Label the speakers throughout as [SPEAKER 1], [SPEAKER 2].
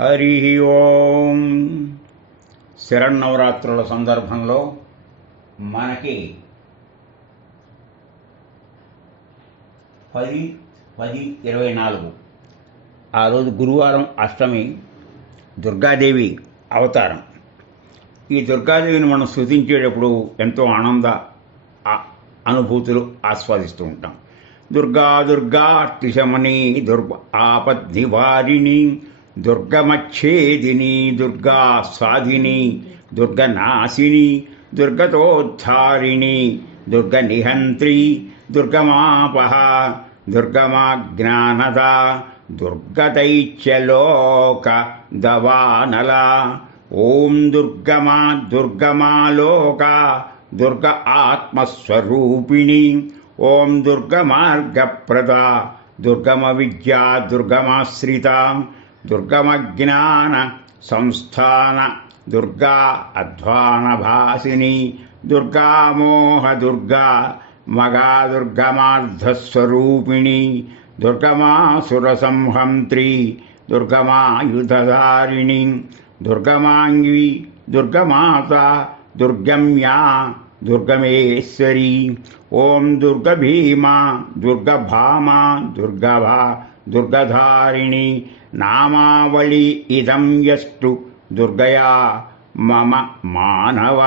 [SPEAKER 1] హరి ఓం. శరణవరాత్రుల సందర్భంలో మనకి పది పది ఇరవై నాలుగు. ఆ రోజు గురువారం అష్టమి దుర్గాదేవి అవతారం. ఈ దుర్గాదేవిని మనం స్థుతించేటప్పుడు ఎంతో ఆనంద అనుభూతులు ఆస్వాదిస్తూ ఉంటాం. దుర్గా దుర్గా త్రిశమని దుర్గ ఆపద్ నివారిణి दुर्गमच्छेदिनी दुर्गा स्वाधिनी दुर्गनाशिनी, दुर्गतोद्धारिणी दुर्गनिहंत्री दुर्गमापः, दुर्गमाज्ञानदा दुर्गतैच्यलोकदवानला ॐ दुर्गमा, दुर्गमालोका, दुर्ग आत्मस्वरूपिणी। ॐ दुर्गमार्गप्रदा, दुर्गमविद्या, दुर्गमाश्रिता। दुर्गमज्ञान संस्थान, दुर्गा अध्वानभासिनी, दुर्गा मोह दुर्गा, मगा दुर्गमार्धस्वरूपिणी दुर्गमासुरसंहन्त्री दुर्गमायुधधारिणी दुर्गमांगी दुर्गमाता, दुर्गम्या, दुर्गमेश्वरी, ओम दुर्गभीमा, दुर्गभामा, दुर्गभा దుర్గధారిణి నామావళి ఇదం యస్తు. దుర్గయా మమ మానవ.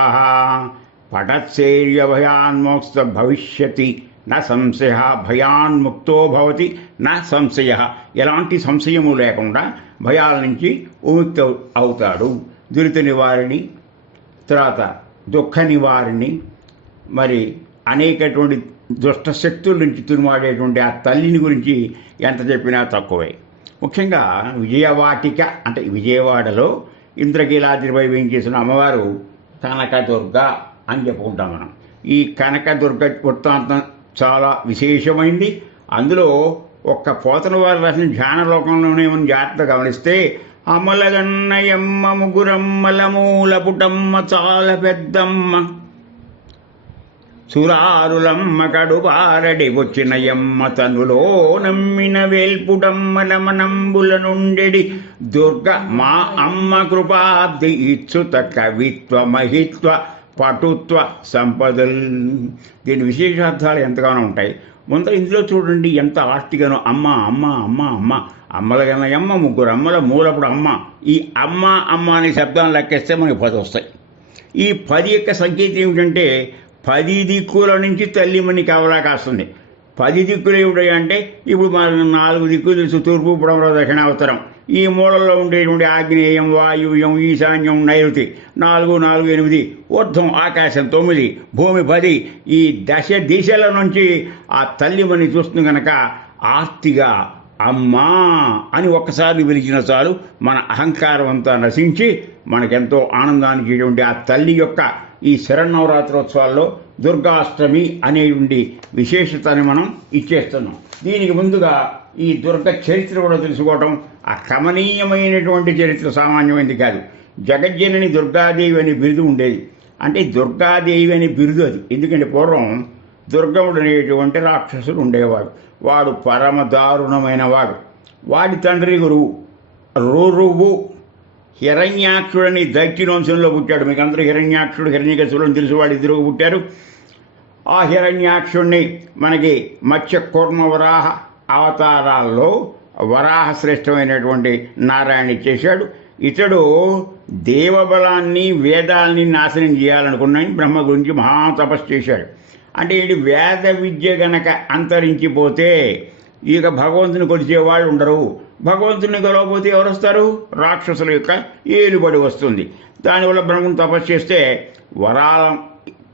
[SPEAKER 1] పటత్సేర్యభయాన్మోక్త భవిష్యతి. నా సంశయ భయాన్ముక్తో భవతి. నా సంశయ. ఎలాంటి సంశయము లేకుండా భయాల నుంచి విముక్త అవుతాడు. దురిత నివారిణి తర్వాత దుఃఖ నివారిణి మరి అనేకటువంటి దుష్టశక్తుల నుంచి తురుమాడేటువంటి ఆ తల్లిని గురించి ఎంత చెప్పినా తక్కువే. ముఖ్యంగా విజయవాటిక అంటే విజయవాడలో ఇంద్రకీలాద్రిపై వేయించేసిన అమ్మవారు కనకదుర్గ అని చెప్పుకుంటాం మనం. ఈ కనకదుర్గ వృత్తాంతం చాలా విశేషమైంది. అందులో ఒక్క పోతన వారు రాసిన ధ్యానలోకంలోనే ఉన్న జాగ్రత్త గమనిస్తే అమలగన్నయమ్మ ముగురమ్మల మూల పుటమ్మ చాలా పెద్దమ్మ సురారులమ్మ వచ్చిన వచ్చినయమ్మ తనులో నమ్మిన వేల్పుడమ్మల మనంబుల నుండెడి దుర్గ మా అమ్మ కృపాబ్ది ఇచ్చుత కవిత్వ మహిత్వ పటుత్వ సంపదల్. దీని విశేషార్థాలు ఎంతగానో ఉంటాయి. ముందర ఇందులో చూడండి ఎంత ఆస్తిగానో. అమ్మ అమ్మ అమ్మ అమ్మ. అమ్మల కన్నా అమ్మ ముగ్గురు అమ్మల మూలప్పుడు అమ్మ. ఈ అమ్మ అమ్మ అనే శబ్దాన్ని లెక్కేస్తే మనకి పది వస్తాయి. ఈ పది యొక్క సంకేతం ఏమిటంటే పది దిక్కుల నుంచి తల్లి మనకి కావలా కాస్తుంది పది దిక్కులు ఏమిటి అంటే ఇప్పుడు మన నాలుగు దిక్కులు తెలుసు తూర్పు పుడమలో దక్షిణావతరం. ఈ మూలలో ఉండేటువంటి ఆగ్నేయం వాయువ్యం ఈశాన్యం నైరుతి. నాలుగు నాలుగు ఎనిమిది ఊర్ధ్వం ఆకాశం తొమ్మిది భూమి పది. ఈ దశ దిశల నుంచి ఆ తల్లి మని చూస్తుంది కనుక ఆర్తిగా అమ్మా అని ఒక్కసారి పిలిచిన చాలు మన అహంకారం అంతా నశించి మనకెంతో ఆనందాన్ని ఆ తల్లి యొక్క ఈ శరన్నవరాత్రోత్సవాల్లో దుర్గాష్టమి అనేటువంటి విశేషతని మనం ఇచ్చేస్తున్నాం. దీనికి ముందుగా ఈ దుర్గ చరిత్ర కూడా తెలుసుకోవటం ఆ కమనీయమైనటువంటి చరిత్ర సామాన్యమైనది కాదు. జగజ్జనని దుర్గాదేవి అనే బిరుదు ఉండేది. అంటే దుర్గాదేవి అనే బిరుదు అది. ఎందుకంటే పూర్వం దుర్గముడు అనేటువంటి రాక్షసుడు ఉండేవాడు. వాడు పరమ దారుణమైన వాడు. వాడి తండ్రి గురువు రురువు హిరణ్యాక్షుడని దైత్యవంశంలో పుట్టాడు. మీకు అందరూ హిరణ్యాక్షుడు హిరణ్యకశుడు అని తెలుసు వాడు ఇద్దరు పుట్టారు. ఆ హిరణ్యాక్షుణ్ణి మనకి మత్స్య కూర్మ వరాహ అవతారాల్లో వరాహ శ్రేష్టమైనటువంటి నారాయణ చేశాడు ఇతడు దేవబలాన్ని వేదాల్ని నాశనం చేయాలనుకున్నాడు బ్రహ్మ గురించి మహా తపస్సు చేశాడు. అంటే ఇది వేద విద్య గనక అంతరించిపోతే ఇక భగవంతుని కొలిచే వాళ్ళు ఉండరు. భగవంతుని గొలవపోతే ఎవరు వస్తారు రాక్షసుల యొక్క ఏలుబడి వస్తుంది. దానివల్ల బ్రహ్మను తపస్సు చేస్తే వరాల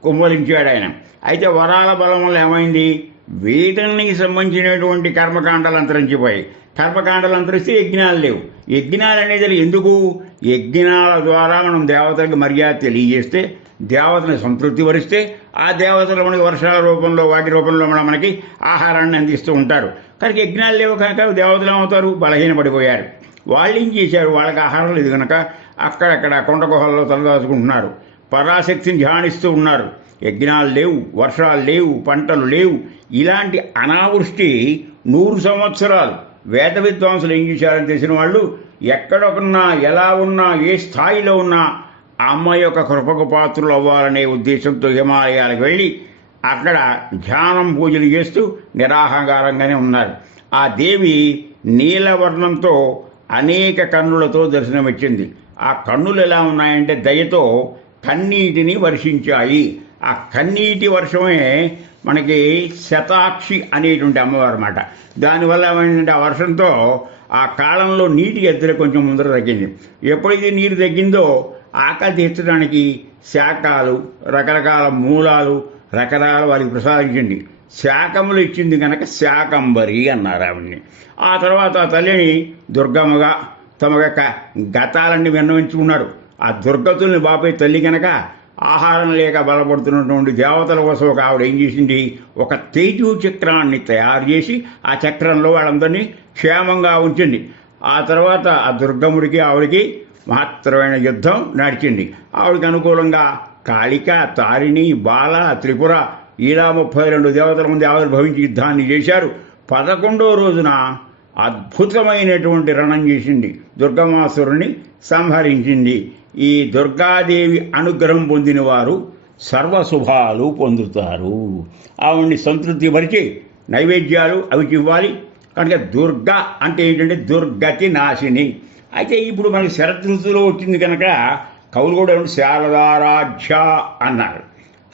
[SPEAKER 1] కుమ్మరించాడు ఆయన. అయితే వరాల బలం వల్ల ఏమైంది? వేదానికి సంబంధించినటువంటి కర్మకాండాలు అంతరించిపోయాయి. కర్మకాండాలు అంతరిస్తే యజ్ఞాలు లేవు. యజ్ఞాలు అనేది ఎందుకు? యజ్ఞాల ద్వారా మనం దేవతలకు మర్యాద తెలియజేస్తే దేవతని సంతృప్తి వరిస్తే ఆ దేవతలు మనకి వర్షాల రూపంలో వాటి రూపంలో మన మనకి ఆహారాన్ని అందిస్తూ ఉంటారు. కనుక యజ్ఞాలు లేవు కనుక దేవతలు ఏమవుతారు? బలహీనపడిపోయారు. వాళ్ళు ఏం చేశారు? వాళ్ళకి ఆహారం లేదు కనుక అక్కడక్కడ కొండ గుహల్లో తలదాచుకుంటున్నారు. పరాశక్తిని ధ్యానిస్తూ ఉన్నారు. యజ్ఞాలు లేవు వర్షాలు లేవు పంటలు లేవు. ఇలాంటి అనావృష్టి నూరు సంవత్సరాలు వేద విద్వాంసులు ఏం చేశారని తెలిసిన వాళ్ళు ఎక్కడొకన్నా ఎలా ఉన్నా ఏ స్థాయిలో ఉన్నా ఆ అమ్మ యొక్క కృపకు పాత్రలు అవ్వాలనే ఉద్దేశంతో హిమాలయాలకు వెళ్ళి అక్కడ ధ్యానం పూజలు చేస్తూ నిరాహంకారంగానే ఉన్నారు. ఆ దేవి నీలవర్ణంతో అనేక కన్నులతో దర్శనమిచ్చింది. ఆ కన్నులు ఎలా ఉన్నాయంటే దయతో కన్నీటిని వర్షించాయి. ఆ కన్నీటి వర్షమే మనకి శతాక్షి అనేటువంటి అమ్మవారు అన్నమాట. దానివల్ల ఏమైందంటే ఆ వర్షంతో ఆ కాలంలో నీటి ఎద్దరు కొంచెం ముందర తగ్గింది. ఎప్పుడైతే నీరు తగ్గిందో ఆకలి తీర్చడానికి శాఖలు రకరకాల మూలాలు రకరకాల వారికి ప్రసాదించండి. శాఖములు ఇచ్చింది కనుక శాకంబరి అన్నారు ఆవిడ్ని. ఆ తర్వాత ఆ తల్లిని దుర్గమ్మగా తమ యొక్క గతాలన్నీ విన్నవించుకున్నాడు. ఆ దుర్గతుల్ని బాపే తల్లి కనుక ఆహారం లేక బలపడుతున్నటువంటి దేవతల కోసం ఒక ఆవిడ ఏం చేసింది? ఒక తేజు చక్రాన్ని తయారు చేసి ఆ చక్రంలో వాళ్ళందరినీ క్షేమంగా ఉంచింది. ఆ తర్వాత ఆ దుర్గముడికి ఆవిడికి మహత్తరమైన యుద్ధం నడిచింది. ఆవిడకి అనుకూలంగా కాళిక తారిణి బాల త్రిపుర ఇలా ముప్పై రెండు దేవతల ముందు ఆవిర్భవించి యుద్ధాన్ని చేశారు. పదకొండో రోజున అద్భుతమైనటువంటి రణం చేసింది. దుర్గమాసురుని సంహరించింది. ఈ దుర్గాదేవి అనుగ్రహం పొందిన వారు సర్వశుభాలు పొందుతారు. ఆవిడ్ని సంతృప్తి పరిచి నైవేద్యాలు అవి ఇవ్వాలి కనుక దుర్గ అంటే ఏంటంటే దుర్గతి నాశిని. అయితే ఇప్పుడు మనకి శరత్ ఋతువులో వచ్చింది కనుక కవులు కూడా ఏమంటే శారదారాధ్య అన్నారు.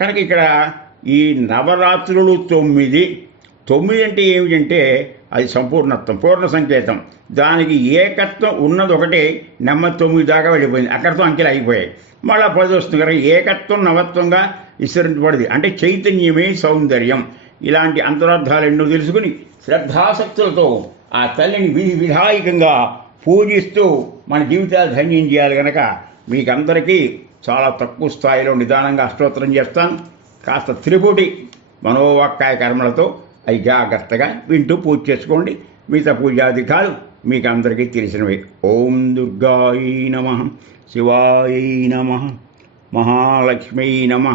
[SPEAKER 1] కనుక ఇక్కడ ఈ నవరాత్రులు తొమ్మిది. తొమ్మిది అంటే ఏమిటంటే అది సంపూర్ణత్వం పూర్ణ సంకేతం. దానికి ఏకత్వం ఉన్నది ఒకటే నెమ్మది తొమ్మిది దాకా వెళ్ళిపోయింది. అక్కడితో అంకెలు అయిపోయాయి మళ్ళీ పది వస్తుంది కనుక ఏకత్వం నవత్వంగా విస్తరించబడింది. అంటే చైతన్యమే సౌందర్యం. ఇలాంటి అంతరార్థాలు ఎన్నో తెలుసుకుని శ్రద్ధాసక్తులతో ఆ తల్లిని విధి విధాయకంగా పూజిస్తూ మన జీవితాలు ధన్యం చేయాలి కనుక మీకందరికీ చాలా తక్కువ స్థాయిలో నిదానంగా అష్టోత్తరం చేస్తాను కాస్త త్రిపుటి మనోవాక్కాయ కర్మలతో అవి జాగ్రత్తగా వింటూ పూజ చేసుకోండి. మిగతా పూజాధికాలు మీకు అందరికీ తెలిసినవి. ఓం దుర్గాయ నమ శివాయ నమ మహాలక్ష్మీ నమ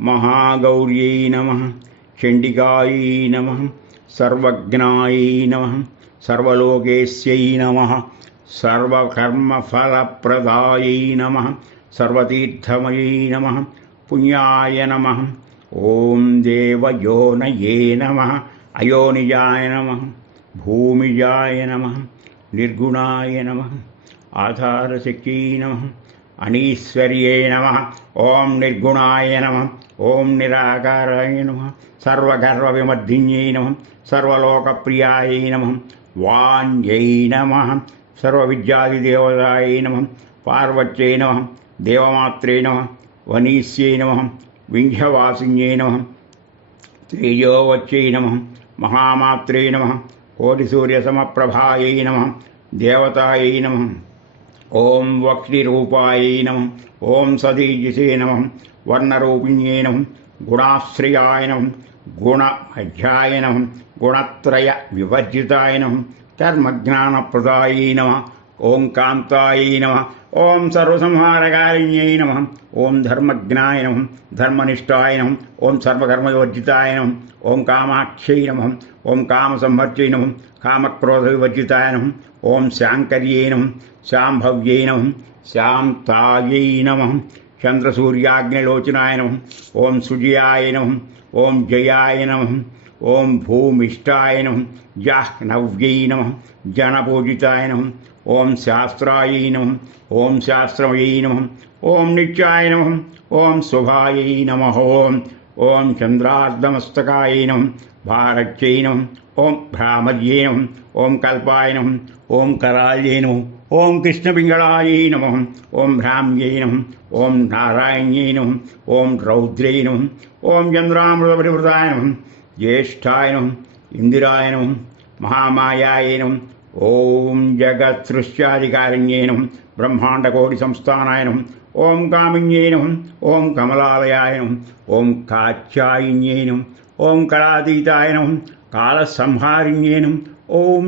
[SPEAKER 1] మహాగౌర్యై నమ చండికాయ నమ సర్వజ్ఞాయ నమ సర్వలోకేశ్యై నమ సర్వకర్మఫలప్రదాయై నమ సర్వతీర్థమయై నమ పుణ్యాయ నమ ఓం దేవయోనయే నమ అయోనిజాయ నమ భూమిజాయ నమ నిర్గుణాయ నమ ఆధారశక్తి నమ అనీశ్వర్యే నమ ఓం నిర్గుణాయ నమ ఓం నిరాకారాయ నమ సర్వగర్వ విమర్దిన్యై నమ సర్వలోకప్రియాయ నమ వాణ్యై నమ సర్వవిద్యాదిదేవతాయ నమ పార్వత్యై నమ దేవమాత్రే నమ వనీస్యై నమ వింధ్యవాసిన్యై నమ తేజోవచ్చై నమ మహామాత్రే నమ కోటిసూర్యసమప్రభాయై నమ దేవతాయై నమ ఓం వక్ష్ణిరూపాయై నమ ఓం సతీజసే నమ వర్ణరూపిణ్యై నమ గుణాశ్రయాయ నమ గుణమధ్యాయ నమ గుణత్రయ వివర్జితాయ నమ కర్మజ్ఞానప్రదాయై నమ ఓం కాంతాయై నమ ఓం సర్వసంహారకారిణ్యై నమ ఓం ధర్మజ్ఞాయ నమ ధర్మనిష్టాయ నమ ఓం సర్వకర్మవివర్జితాయ నమ ఓం కామాక్షై నమ ఓం కామసంహర్చై నమ కామక్రోధవివర్జితాయ నమ ఓం శాంకర్యై నమ శాంభవ్యై నమ శాంతాయై నమ చంద్రసూర్యాగ్నిలోచనాయ నమ ఓం సుజయాయ నమ ఓం జయాయ నమ ఓం భూమిష్టాయ నమ జాహ్నవ్యై నమ జనపూజితాయ నమ ఓం శాస్త్రాయై నమ ఓం శాస్త్రమయై నమ ఓం నిత్యాయ నమ ఓం శుభాయై నమ ఓం ఓం చంద్రార్ధమస్తకాయ నమ భారత్యై నమ ఓం భ్రామర్యే నమ ఓం కల్పాయ నమ ఓం కరాళ్యే నమ ఓం కృష్ణపింగళాయై నమ ఓం భ్రామ్యై నమ ఓం నారాయణ్యై నమ ఓం రౌద్రై నమ ఓం చంద్రామృతపరివృతాయ నమ జ్యేష్ఠాయ నమ ఇందిరాయ నమ మహామాయాయ నమ ఓం జగత్సృష్ట్యాధికారిణ్యై నమ బ్రహ్మాండకోటి సంస్థానాయ నమ ఓం కామిన్యై నమ ఓం కమలాలయాయ నమ ఓం కాచ్యాయిన్యై నమ ఓం కళాతీతాయ నమ కాలసంహారిణ్యై నమ ఓం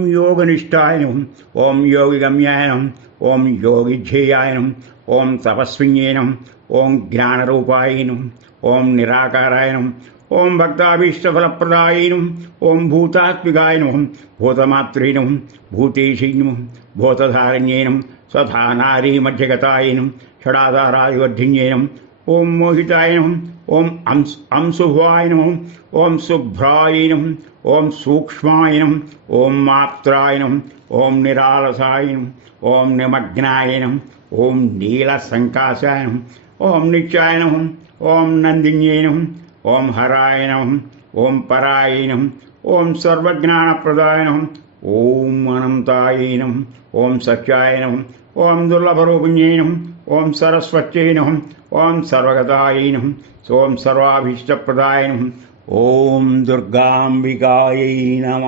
[SPEAKER 1] యోగనిష్టాయ నమ ఓం యోగిగమ్యాయ నమ ఓం యోగిధ్యేయాయ నమ ఓం తపస్విన్యై నమ ఓం జ్ఞానరూపాయ నమ ఓం నిరాకారాయ నమ ఓం భక్తాభీష్టఫలప్రదాయ నమ ఓం భూతాత్మికాయ నమ భూతమాత్రే నమ భూతేశీ నమ భూతధారణ్యే నమ సథా నారీ మధ్యగతాయ నమ షడాధారాదివర్ధిన్యే నమ ఓం మోహితాయ నమ ఓం అంశ్ అంశుభాయ నమ ఓం శుభ్రాయ నమ ఓం సూక్ష్మాయ నమ ఓం మాత్రాయ నమ ఓం నిరాలసాయ నమ ఓం నిమగ్నాయ నమ ఓం నీలసంకాశాయ నమ ఓం నిత్యాయ నమ ఓం నందిన్యై నమ ఓం హరాయ నమ ఓం పరాయ నమ